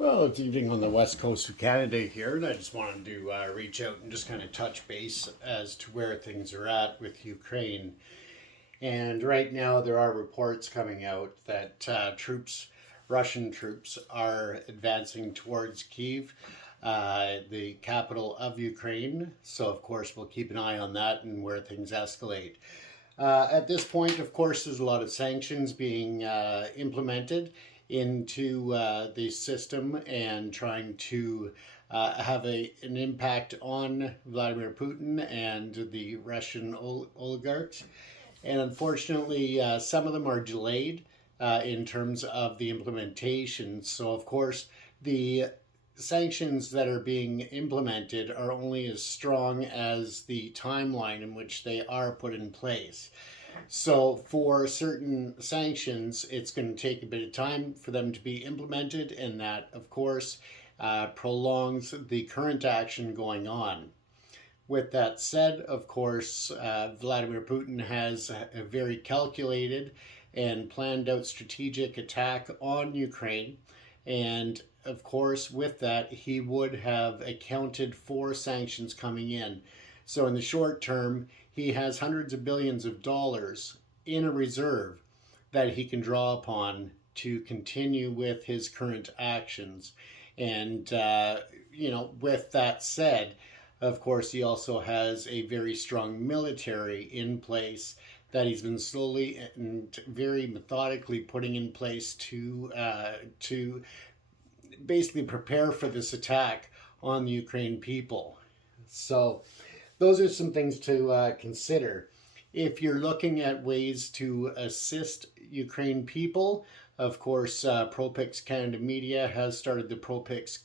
Well, it's evening on the west coast of Canada here, and I just wanted to reach out and just kind of touch base as to where things are at with Ukraine. And right now, there are reports coming out that Russian troops, are advancing towards Kyiv, the capital of Ukraine. So, of course, we'll keep an eye on that and where things escalate. At this point, of course, there's a lot of sanctions being implemented into the system and trying to have an impact on Vladimir Putin and the Russian oligarchs. And unfortunately, some of them are delayed in terms of the implementation. So, of course, the sanctions that are being implemented are only as strong as the timeline in which they are put in place. So for certain sanctions, it's going to take a bit of time for them to be implemented, and that, of course, prolongs the current action going on. With that said, of course, Vladimir Putin has a very calculated and planned out strategic attack on Ukraine. And of course, with that, he would have accounted for sanctions coming in. So in the short term, he has hundreds of billions of dollars in a reserve that he can draw upon to continue with his current actions. And, with that said, of course, he also has a very strong military in place that he's been slowly and very methodically putting in place to basically prepare for this attack on the Ukraine people. So those are some things to consider. If you're looking at ways to assist Ukraine people, of course, ProPix Canada Media has started the ProPix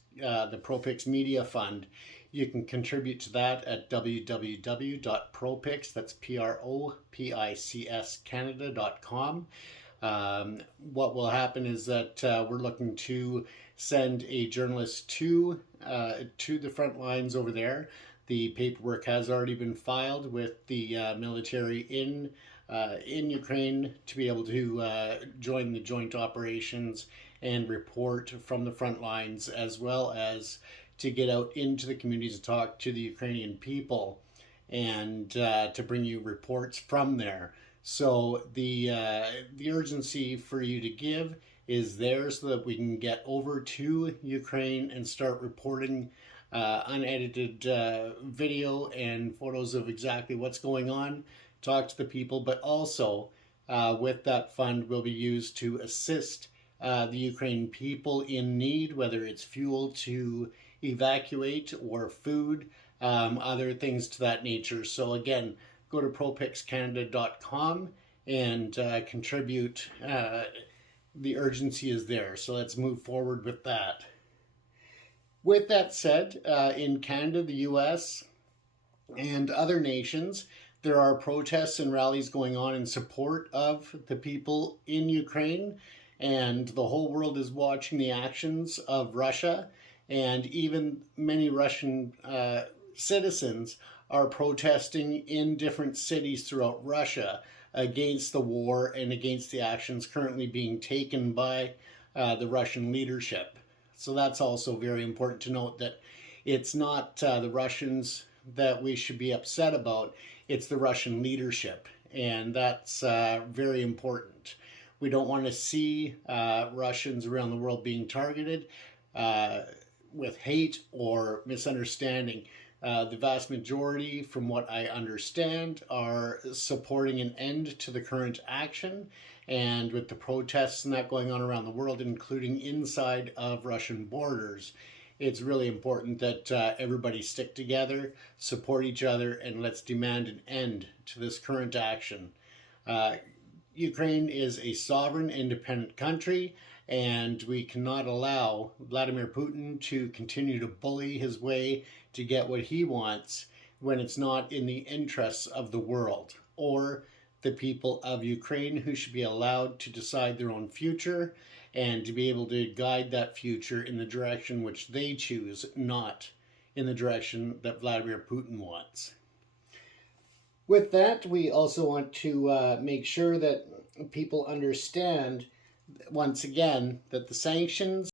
Media Fund. You can contribute to that at www.propix, that's PROPICS Canada.com. What will happen is that we're looking to send a journalist to the front lines over there. The paperwork has already been filed with the military in Ukraine to be able to join the joint operations and report from the front lines, as well as to get out into the communities to talk to the Ukrainian people and to bring you reports from there. So the urgency for you to give is there so that we can get over to Ukraine and start reporting unedited video and photos of exactly what's going on, talk to the people, but also with that fund will be used to assist the Ukrainian people in need, whether it's fuel to evacuate or food, other things to that nature. So again, go to propixcanada.com and contribute. The urgency is there. So let's move forward with that. With that said, in Canada, the US, and other nations, there are protests and rallies going on in support of the people in Ukraine, and the whole world is watching the actions of Russia, and even many Russian citizens are protesting in different cities throughout Russia against the war and against the actions currently being taken by the Russian leadership. So that's also very important to note, that it's not the Russians that we should be upset about, it's the Russian leadership. And that's very important. We don't want to see Russians around the world being targeted with hate or misunderstanding. The vast majority, from what I understand, are supporting an end to the current action. And with the protests and that going on around the world, including inside of Russian borders, it's really important that everybody stick together, support each other, and let's demand an end to this current action. Ukraine is a sovereign, independent country, and we cannot allow Vladimir Putin to continue to bully his way to get what he wants when it's not in the interests of the world or the people of Ukraine, who should be allowed to decide their own future and to be able to guide that future in the direction which they choose, not in the direction that Vladimir Putin wants. With that, we also want to make sure that people understand, once again, that the sanctions